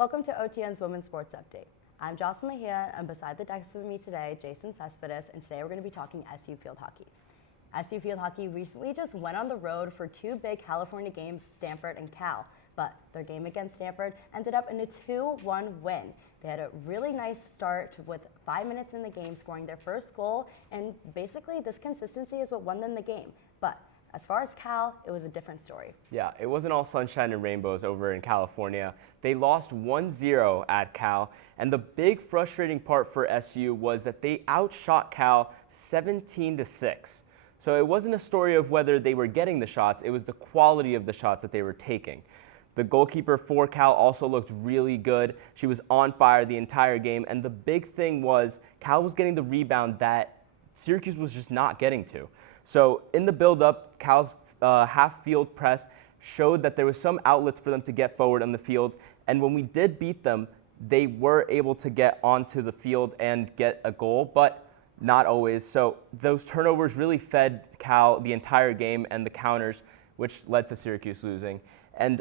Welcome to OTN's Women's Sports Update. I'm Jocelyn Mejia, and beside the desk with me today, Jason Cespedes, and today we're going to be talking SU Field Hockey. SU Field Hockey recently just went on the road for two big California games, Stanford and Cal, but their game against Stanford ended up in a 2-1 win. They had a really nice start with 5 minutes in the game, scoring their first goal, and basically this consistency is what won them the game. But as far as Cal, it was a different story. Yeah, it wasn't all sunshine and rainbows over in California. They lost 1-0 at Cal, and the big frustrating part for SU was that they outshot Cal 17-6. So it wasn't a story of whether they were getting the shots, it was the quality of the shots that they were taking. The goalkeeper for Cal also looked really good. She was on fire the entire game, and the big thing was Cal was getting the rebound that Syracuse was just not getting to. So in the build-up, Cal's half-field press showed that there was some outlets for them to get forward on the field, and when we did beat them, they were able to get onto the field and get a goal, but not always. So those turnovers really fed Cal the entire game and the counters, which led to Syracuse losing. And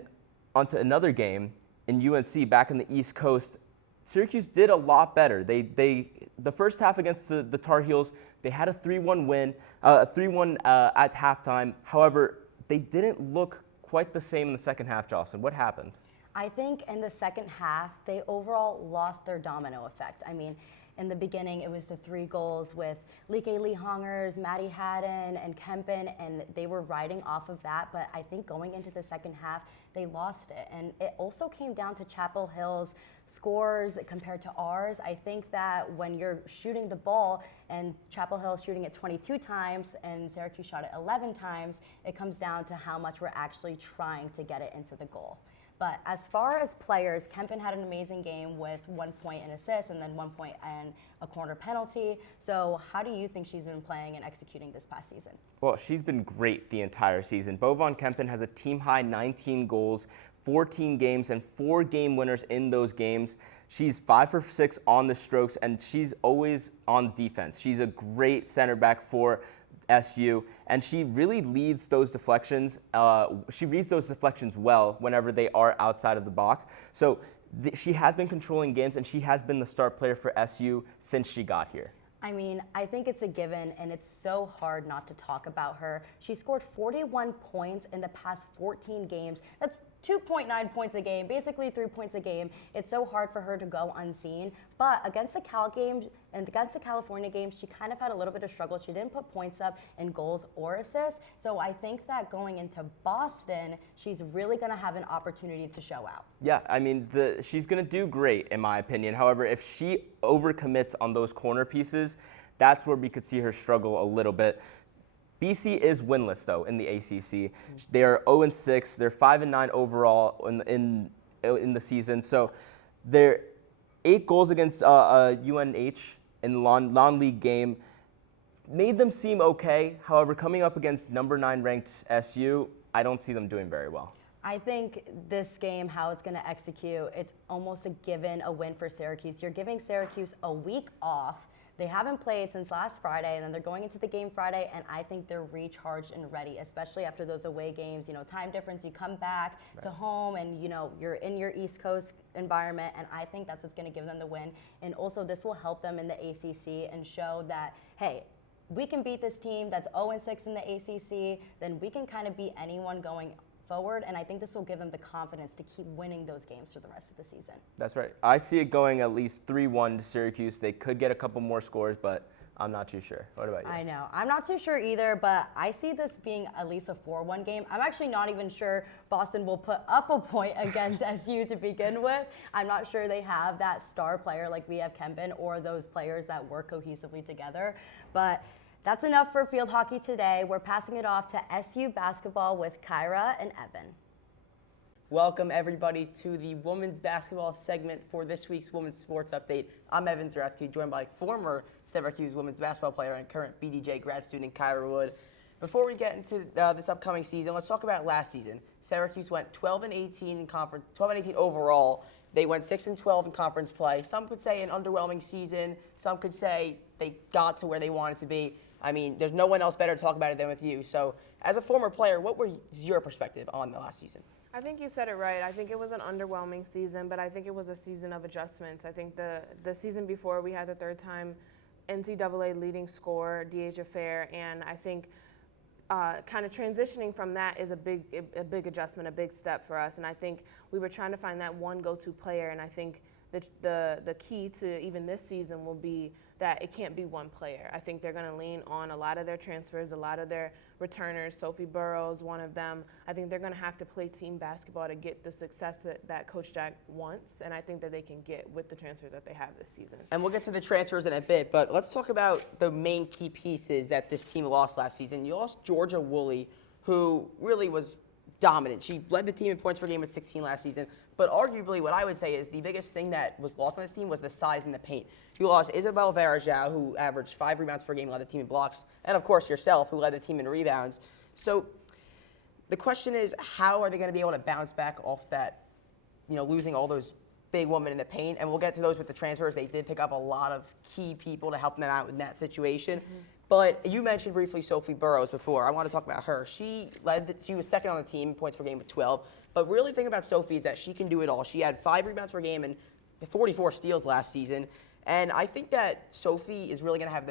onto another game in UNC back in the East Coast, Syracuse did a lot better. The first half against the Tar Heels, they had a 3-1 win, 3-1 at halftime. However, they didn't look quite the same in the second half, Jocelyn. What happened? I think in the second half, they overall lost their domino effect. I mean, in the beginning, it was the 3 goals with Like Lee Hongers, Maddie Haddon, and Kempen, and they were riding off of that. But I think going into the second half, they lost it. And it also came down to Chapel Hill's scores compared to ours. I think that when you're shooting the ball and Chapel Hill's shooting it 22 times and Syracuse shot it 11 times, it comes down to how much we're actually trying to get it into the goal. But as far as players, Kempen had an amazing game with 1 point and assist and then 1 point and a corner penalty. So how do you think she's been playing and executing this past season? Well, she's been great the entire season. Bovon Kempen has a team-high 19 goals, 14 games, and 4 game winners in those games. She's 5 for 6 on the strokes, and she's always on defense. She's a great center back for SU, and she really leads those deflections. She reads those deflections well whenever they are outside of the box. So she has been controlling games, and she has been the star player for SU since she got here. I mean, I think it's a given, and it's so hard not to talk about her. She scored 41 points in the past 14 games. That's 2.9 points a game, basically 3 points a game. It's so hard for her to go unseen. But against the Cal game and against the California game, she kind of had a little bit of struggle. She didn't put points up in goals or assists. So I think that going into Boston, she's really going to have an opportunity to show out. Yeah, I mean, she's going to do great, in my opinion. However, if she overcommits on those corner pieces, that's where we could see her struggle a little bit. BC is winless, though, in the ACC. They are 0-6. They're 5-9 overall in the season. So they're 8 goals against UNH in the non-league game made them seem okay. However, coming up against number 9 ranked SU, I don't see them doing very well. I think this game, how it's going to execute, it's almost a given a win for Syracuse. You're giving Syracuse a week off. They haven't played since last Friday, and then they're going into the game Friday, and I think they're recharged and ready, especially after those away games. You know, time difference, you come back to home, and, you know, you're in your East Coast environment, and I think that's what's going to give them the win. And also, this will help them in the ACC and show that, hey, we can beat this team that's 0-6 in the ACC, then we can kind of beat anyone going forward, and I think this will give them the confidence to keep winning those games for the rest of the season. That's right. I see it going at least 3-1 to Syracuse. They could get a couple more scores, but I'm not too sure. What about you? I know. I'm not too sure either, but I see this being at least a 4-1 game. I'm actually not even sure Boston will put up a point against SU to begin with. I'm not sure they have that star player like we have Kempen or those players that work cohesively together, but that's enough for field hockey today. We're passing it off to SU Basketball with Kyra and Evan. Welcome, everybody, to the women's basketball segment for this week's Women's Sports Update. I'm Evan Zaretsky, joined by former Syracuse women's basketball player and current BDJ grad student Kyra Wood. Before we get into this upcoming season, let's talk about last season. Syracuse went 12-18 in conference, 12-18 overall. They went 6-12 in conference play. Some could say an underwhelming season. Some could say they got to where they wanted to be. I mean, there's no one else better to talk about it than with you. So As a former player, what was your perspective on the last season? I think you said it right. I think it was an underwhelming season, but I think it was a season of adjustments. I think the season before we had the third-time NCAA leading scorer, Deasia Fair, and I think kind of transitioning from that is a big adjustment, a big step for us. And I think we were trying to find that one go-to player, and I think the key to even this season will be that it can't be one player. I think they're going to lean on a lot of their transfers, a lot of their returners. Sophie Burrows, one of them. I think they're going to have to play team basketball to get the success that Coach Jack wants, and I think that they can get with the transfers that they have this season. And we'll get to the transfers in a bit, but let's talk about the main key pieces that this team lost last season. You lost Georgia Woolley, who really was dominant. She led the team in points per game with 16 last season, but arguably what I would say is the biggest thing that was lost on this team was the size in the paint. You lost Isabel Varejao, who averaged 5 rebounds per game, led the team in blocks, and of course yourself, who led the team in rebounds. So the question is, how are they going to be able to bounce back off that, losing all those big women in the paint? And we'll get to those with the transfers. They did pick up a lot of key people to help them out in that situation. Mm-hmm. But you mentioned briefly Sophie Burrows before. I want to talk about her. She was second on the team in points per game with 12. But really, the thing about Sophie is that she can do it all. She had 5 rebounds per game and 44 steals last season. And I think that Sophie is really going to have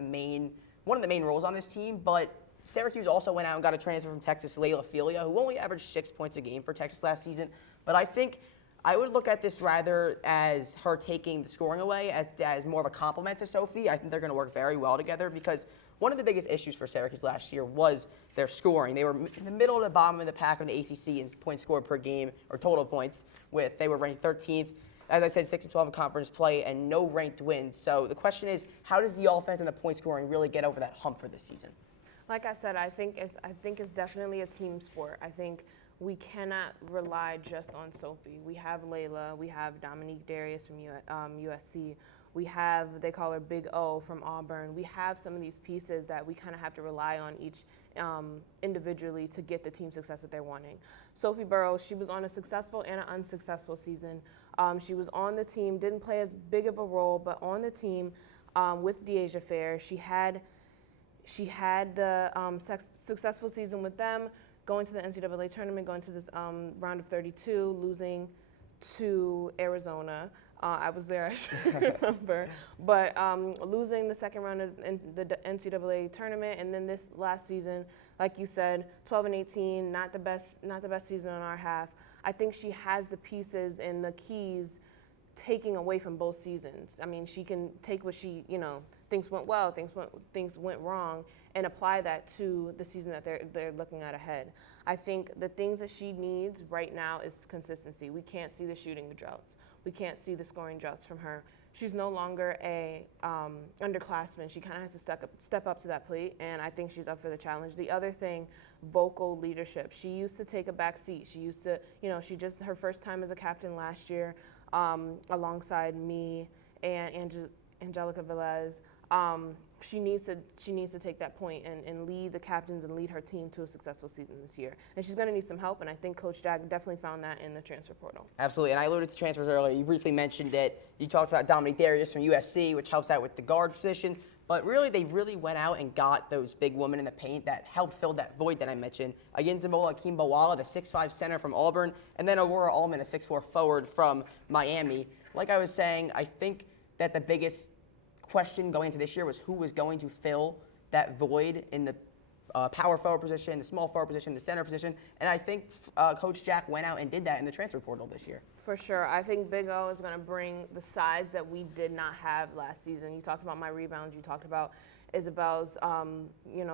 one of the main roles on this team. But Syracuse also went out and got a transfer from Texas, Layla Filia, who only averaged 6 points a game for Texas last season. But I think I would look at this rather as her taking the scoring away as more of a compliment to Sophie. I think they're going to work very well together because one of the biggest issues for Syracuse last year was their scoring. They were in the middle of the bottom of the pack of the ACC in points scored per game, or total points. They were ranked 13th. As I said, 6-12 in conference play and no ranked wins. So the question is, how does the offense and the point scoring really get over that hump for this season? Like I said, I think it's definitely a team sport. I think we cannot rely just on Sophie. We have Layla, we have Dominique Darius from USC, we have, they call her Big O from Auburn. We have some of these pieces that we kind of have to rely on each individually to get the team success that they're wanting. Sophie Burrows, she was on a successful and an unsuccessful season. She was on the team, didn't play as big of a role, but on the team with Deasia Fair, she had the successful season with them, going to the NCAA tournament, going to this round of 32, losing to Arizona. I was there, I should remember. But losing the second round of the NCAA tournament, and then this last season, like you said, 12-18, not the best season on our half. I think she has the pieces and the keys taking away from both seasons. I mean, she can take what she, thinks went well, things went wrong, and apply that to the season that they're looking at ahead. I think the things that she needs right now is consistency. We can't see the shooting droughts. We can't see the scoring droughts from her. She's no longer a underclassman. She kind of has to step up to that plate, and I think she's up for the challenge. The other thing, vocal leadership. She used to take a back seat. She used to, her first time as a captain last year, alongside me and Angelica Velez. She needs to take that point and lead the captains and lead her team to a successful season this year. And she's going to need some help, and I think Coach Jack definitely found that in the transfer portal. Absolutely, and I alluded to transfers earlier. You briefly mentioned it. You talked about Dominique Darius from USC, which helps out with the guard position. But really, they really went out and got those big women in the paint that helped fill that void that I mentioned. Again, Damola Kimbawala, the 6'5" center from Auburn, and then Aurora Allman, a 6'4" forward from Miami. Like I was saying, I think that the biggest question going into this year was who was going to fill that void in the power forward position, the small forward position, the center position, and I think Coach Jack went out and did that in the transfer portal this year. For sure. I think Big O is going to bring the size that we did not have last season. You talked about my rebounds, you talked about Isabel's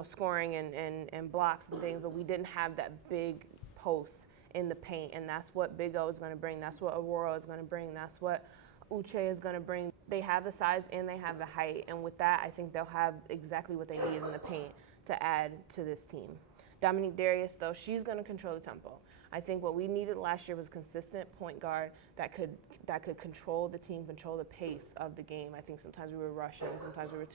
scoring and blocks and things, but we didn't have that big post in the paint, and that's what Big O is going to bring. That's what Aurora is going to bring. That's what Uche is going to bring. They have the size and they have the height, and with that, I think they'll have exactly what they need in the paint to add to this team. Dominique Darius, though, she's going to control the tempo. I think what we needed last year was a consistent point guard that could control the team, control the pace of the game. I think sometimes we were rushing, sometimes we were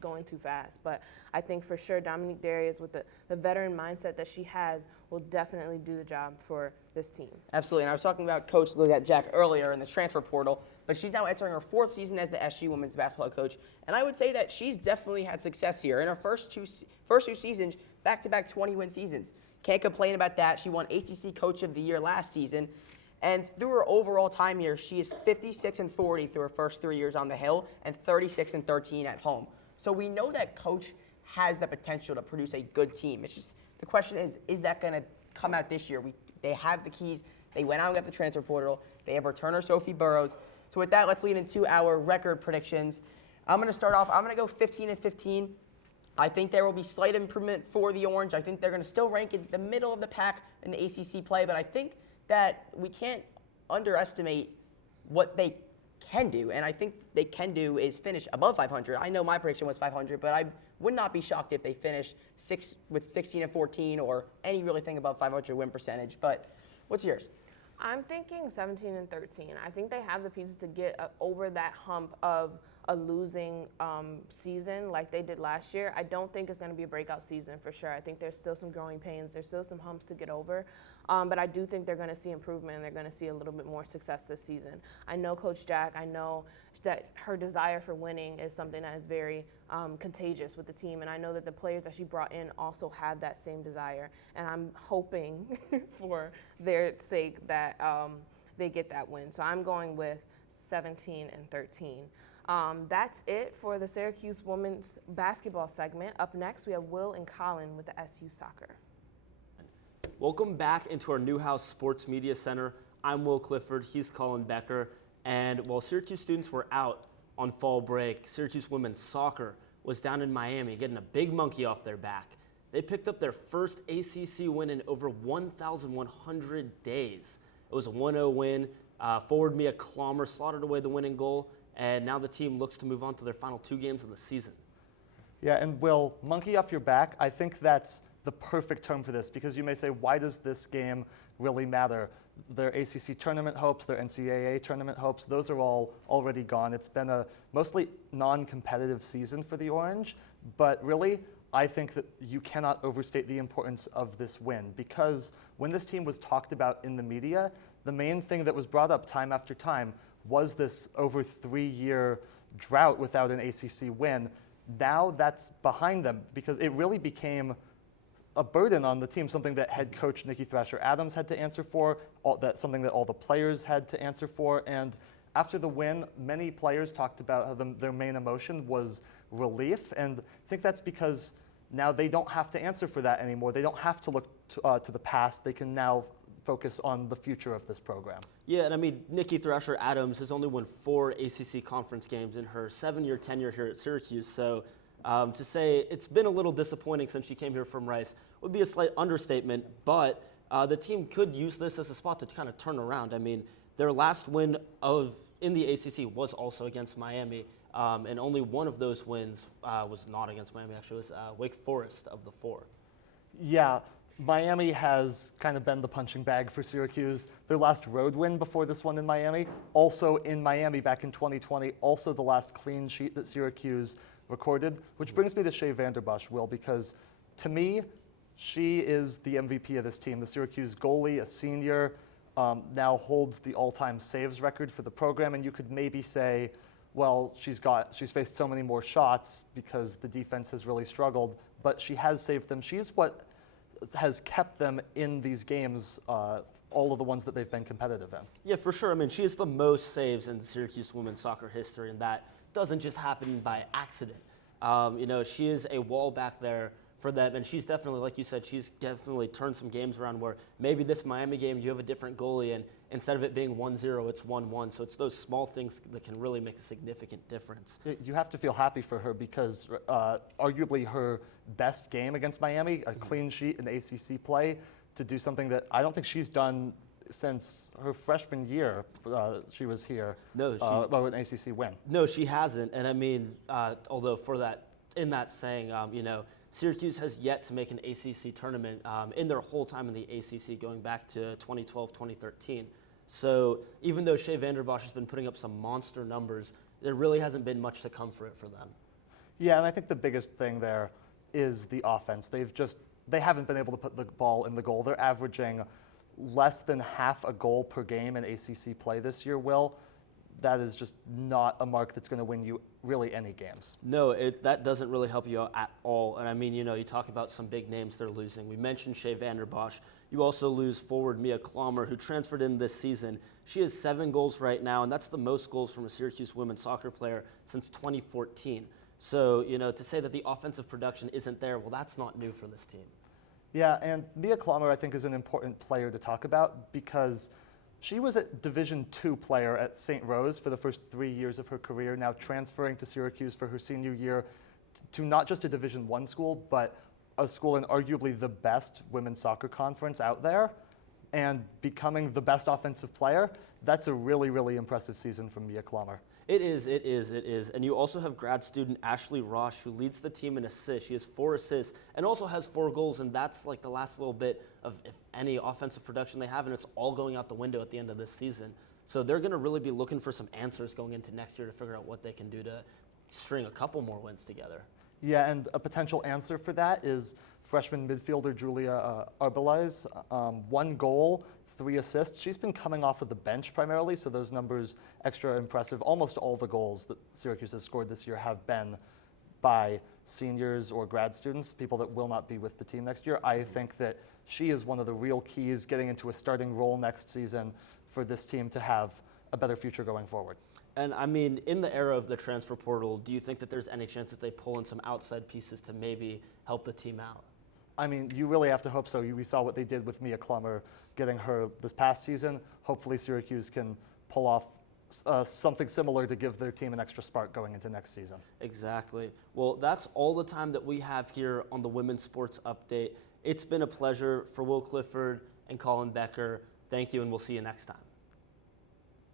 going too fast. But I think for sure Dominique Darius, with the veteran mindset that she has, will definitely do the job for this team. Absolutely, and I was talking about Coach Jack earlier in the transfer portal, but she's now entering her 4th season as the SU women's basketball coach, and I would say that she's definitely had success here. In her first two seasons, back-to-back 20-win seasons. Can't complain about that. She won ACC Coach of the Year last season. And through her overall time here, she is 56-40 through her first 3 years on the Hill and 36-13 at home. So we know that Coach has the potential to produce a good team. It's just the question is that going to come out this year? They have the keys. They went out and got the transfer portal. They have returner Sophie Burrows. So with that, let's lead into our record predictions. I'm going to start off. I'm going to go 15-15. I think there will be slight improvement for the Orange. I think they're going to still rank in the middle of the pack in the ACC play, but I think that we can't underestimate what they can do, and I think they can do is finish above 500. I know my prediction was 500, but I would not be shocked if they finish with 16-14 or any really thing above 500 win percentage. But what's yours? I'm thinking 17-13. I think they have the pieces to get over that hump of a losing season like they did last year. I don't think it's going to be a breakout season for sure. I think there's still some growing pains. There's still some humps to get over. But I do think they're going to see improvement and they're going to see a little bit more success this season. I know Coach Jack. I know that her desire for winning is something that is very contagious with the team. And I know that the players that she brought in also have that same desire. And I'm hoping for their sake that they get that win. So I'm going with 17-13. That's it for the Syracuse women's basketball segment. Up next, we have Will and Colin with the SU Soccer. Welcome back into our Newhouse Sports Media Center. I'm Will Clifford. He's Colin Becker. And while Syracuse students were out on fall break, Syracuse women's soccer was down in Miami getting a big monkey off their back. They picked up their first ACC win in over 1,100 days. It was a 1-0 win. Forward Mia Clommer slaughtered away the winning goal, and now the team looks to move on to their final 2 games of the season. Yeah, and Will, monkey off your back, I think that's the perfect term for this, because you may say, why does this game really matter? Their ACC tournament hopes, their NCAA tournament hopes, those are all already gone. It's been a mostly non-competitive season for the Orange, but really, I think that you cannot overstate the importance of this win, because when this team was talked about in the media, the main thing that was brought up time after time was this over 3-year drought without an ACC win. Now that's behind them, because it really became a burden on the team, something that head coach Nikki Thrasher-Adams had to answer for, something that all the players had to answer for. And after the win, many players talked about how their main emotion was relief. And I think that's because now they don't have to answer for that anymore. They don't have to look to the past. They can now focus on the future of this program. Yeah, and I mean, Nikki Thrasher-Adams has only won 4 ACC conference games in her 7-year tenure here at Syracuse. So to say it's been a little disappointing since she came here from Rice would be a slight understatement, but the team could use this as a spot to kind of turn around. I mean, their last win in the ACC was also against Miami, and only one of those wins was not against Miami, actually. It was Wake Forest of the 4. Yeah, Miami has kind of been the punching bag for Syracuse. Their last road win before this one in Miami, also in Miami back in 2020, also the last clean sheet that Syracuse recorded, which brings me to Shea Vanderbosch, Will, because to me, she is the MVP of this team. The Syracuse goalie, a senior, now holds the all-time saves record for the program, and you could maybe say, well, she's faced so many more shots because the defense has really struggled, but she has saved them. She's what has kept them in these games, all of the ones that they've been competitive in. Yeah, for sure. I mean, she has the most saves in Syracuse women's soccer history, and that doesn't just happen by accident. She is a wall back there for them, and she's definitely, like you said, she's definitely turned some games around where maybe this Miami game you have a different goalie, and instead of it being 1-0, it's 1-1. So it's those small things that can really make a significant difference. You have to feel happy for her, because arguably her best game against Miami, a clean sheet in ACC play, to do something that I don't think she's done since her freshman year she was here. No, an ACC win. No, she hasn't. And I mean, although in that saying, Syracuse has yet to make an ACC tournament in their whole time in the ACC, going back to 2012, 2013. So even though Shea Vanderbosch has been putting up some monster numbers, there really hasn't been much to come for them. Yeah, and I think the biggest thing there is the offense. They haven't been able to put the ball in the goal. They're averaging less than half a goal per game in ACC play this year, Will. that is just not a mark that's going to win you really any games. No, that doesn't really help you out at all. And I mean, you know, you talk about some big names they're losing. We mentioned Shea Vanderbosch. You also lose forward Mia Clomer, who transferred in this season. She has 7 goals right now, and that's the most goals from a Syracuse women's soccer player since 2014. So, you know, to say that the offensive production isn't there, well, that's not new for this team. Yeah, and Mia Clomer, I think, is an important player to talk about because she was a Division II player at St. Rose for the first 3 years of her career, now transferring to Syracuse for her senior year to not just a Division I school, but a school in arguably the best women's soccer conference out there, and becoming the best offensive player. That's a really, really impressive season from Mia Clomer. It is. And you also have grad student Ashley Rosh, who leads the team in assists. She has 4 assists and also has 4 goals, and that's like the last little bit of, if any, offensive production they have, and it's all going out the window at the end of this season. So they're going to really be looking for some answers going into next year to figure out what they can do to string a couple more wins together. Yeah, and a potential answer for that is freshman midfielder Julia Arbelez. 1 goal, 3 assists. She's been coming off of the bench primarily, so those numbers extra impressive. Almost all the goals that Syracuse has scored this year have been by seniors or grad students, people that will not be with the team next year. I think that she is one of the real keys getting into a starting role next season for this team to have a better future going forward. And I mean, in the era of the transfer portal, do you think that there's any chance that they pull in some outside pieces to maybe help the team out? I mean, you really have to hope so. We saw what they did with Mia Clomer getting her this past season. Hopefully Syracuse can pull off something similar to give their team an extra spark going into next season. Exactly. Well, that's all the time that we have here on the Women's Sports Update. It's been a pleasure for Will Clifford and Colin Becker. Thank you, and we'll see you next time.